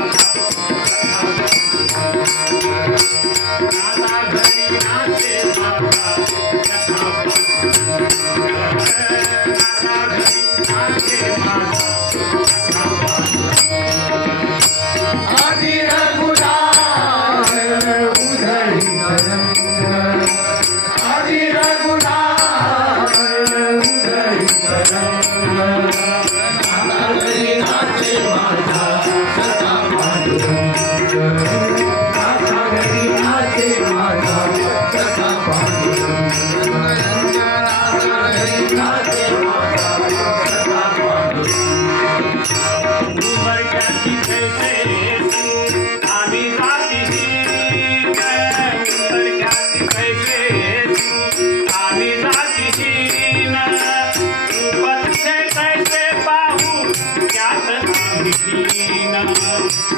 Adiós.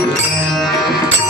Música